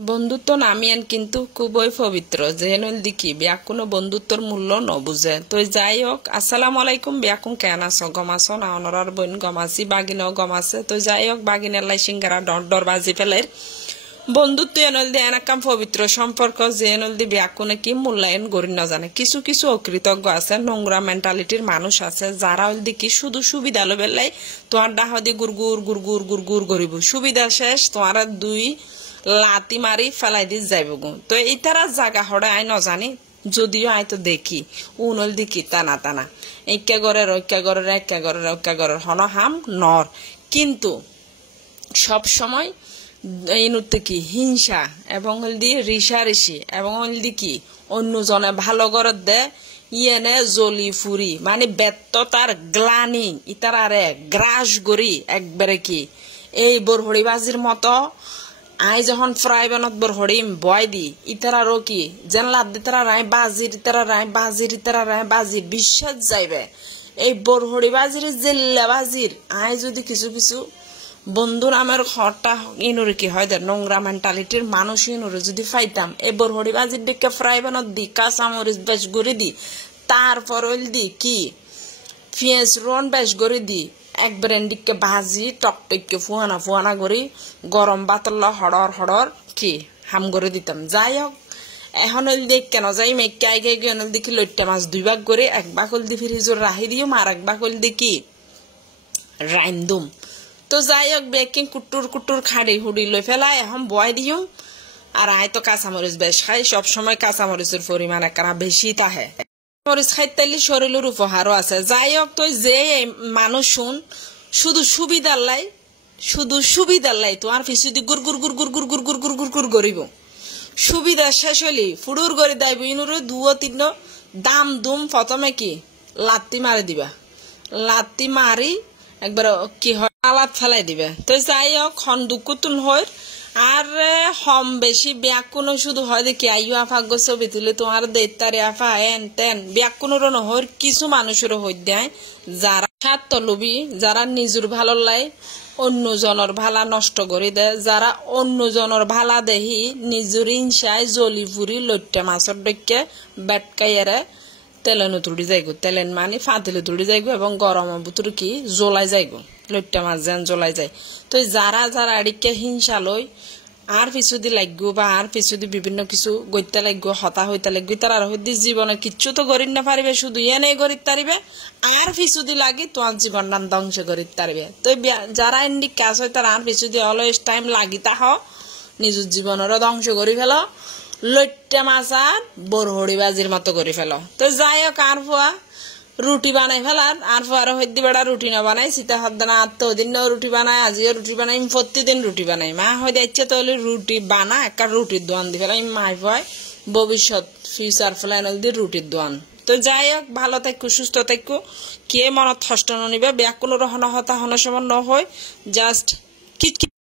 বন্ধুত্ব নামিয়ান কিন্তু খুবই পবিত্র যেন দেখি বিয়া কোনো বন্ধুত্বর মূল্য নবুঝে তো যাই হোক আসসালামু আলাইকুম বিয়াকুম কেন আছো গমাছো না অনরার বোন গমাছি বাগিনাও গমাছে তো যাই হোক বাগিনের লাই সিঙ্গারা ডর বাজি ফেলের বন্ধুত্ব এনল দিয়ে এনাকাম পবিত্র সম্পর্ক যে এনল দিয়ে বিয়াকুনে কি মূল্যায়ন করি না জানে কিছু কিছু অকৃতজ্ঞ আছে নোংরা মেন্টালিটির মানুষ আছে যারা হল দেখি শুধু সুবিধা লো বেলাই তোমার ডাহদি গুড়গুড় করিব সুবিধা শেষ তোমার দুই লাতি মারি ফেলাই দি যাইব গো তো ইতারা জায়গা হড়ে আই নজানি যদিও আই তো দেখি উনল দেখি টানা টানা একা ঘরের হন হাম নর কিন্তু সব সময় ইনুতে কি হিংসা এবং হল দি ঋষাঋষি এবং হল দি কি অন্যজনে ভালো ঘর দে ইয়েনে জলি ফুরি মানে ব্যর্থতার গ্লানি ইতারারে গ্রাস গরি একবারে কি এই বরহড়িবাজির মতো আই যখন ফ্রাইবেনত বর হরিম বয় দি ইতারারও কি যেন লাভ দি তারা রায় বাজির বিশ্বাস যাইবে এই বরহড়ি বাজির জেল্লা বাজির আই যদি কিছু কিছু বন্ধু নামের ঘরটা ইনুরে কি হয় দেয় নোংরা মেন্টালিটির মানুষ ইনুরে যদি ফাইতাম এই বরহড়ি বাজির দিকে ফ্রাইবেনত দি কাঁচামরিচ বেশ করে দি তারপর দি কি পেঁয়াজ রন বেশ করে দি একবার দিকে ভাজি টকটকে ফুয়ানা করি গরম বাতল হড়র কি হাম করে দিতাম যাই হোক এখন দেখ কেন যাই মেকে আগে দেখি লইটা মাছ 2 ভাগ করে 1 ভাগ হল দি ফ্রিজর রাহি দিও আর 1 ভাগ হল দি কি রাইন্দুম তো যাই হোক বেকিং কুটুর খাড়ি হুড়ি লই ফেলা এখন বয় দিও আর আয় তো কাঁচামরিচ বেশ খাই সবসময় কাঁচামরিচের পরিমাণ একটা বেশি তাহে মরিচ খাইতালি শরীরের উপহারও আছে যাই হোক তো যে মানুষ শুন শুধু সুবিধার লাই তোমার পিছুদি গুড় করিব সুবিধা শেষ হলি ফুড়ুর করে দাইব ইনুরে 2-3 দাম দুম প্রথমে কি লাত্তি মারি দিবা লাত্তি মারি একবার কি হয় আলাদ ফেলাই দিবে তো যাই হোক খন দুকুতুন হয় আর হম বেশি ব্যাকুন শুধু হয় দেখি আইও আফা ছবি তুলে তোমার দেতারে আফা এন তেন ব্যাকুনেরও নহর কিছু মানুষেরও হই দেয় যারা স্বার্থ লোভী যারা নিজের ভালো লাই অন্যজনের ভালা নষ্ট করে দেয় যারা অন্যজনের ভালা দেহি নিজের ইনসায় জলি ফুরি লইটা মাছের ডেকে বেটকাইয়ারে তেলেন তুড়ি যাইব তেলেন মানে ফাঁতিলে তুড়ি যাইব এবং গরম বুতুর কি জ্বলাই যাইব লইটা মাছ যেন জ্বলাই যায় তো যারা আড়িকে হিংসা লই আর পিছুদি লাগবো বা আর পিছুদি বিভিন্ন কিছু গইতে লাগবো হতা হইতে লাগবে তার আর হইতে জীবনে কিচ্ছু তো গরিব না পারিবে শুধু এনে গরিব তারিবে আর পিছুদি লাগি তোমার জীবনটা ধ্বংস করিব তারিবে তো যারা এন্ডি কাজ হয় তার আর পিছুদি অলওয়েজ টাইম লাগি তাহ নিজের জীবনেরও ধ্বংস করি ফেল লইটা মাছ আর বরহড়ি বাজির মতো করে ফেল তো যাই হোক আর ফুয়া রুটি বানাই ফেলার আর ফুয়ার হইতে বেড়া রুটি না বানাই সীতা হদ্দানা আত্মদিন রুটি বানায় আজিও রুটি বানাই প্রতিদিন রুটি বানাই মা হয়তো ইচ্ছে তাহলে রুটি বানা একটা রুটির দোয়ান দি ফেলাই মাই ভয় ভবিষ্যৎ ফিউচার প্ল্যান দিয়ে রুটির দোয়ান তো যাই হোক ভালো থাকো সুস্থ থাকো কে মনত হষ্ট নিবে ব্যাকুল রহন হতা হন সমান ন হয় জাস্ট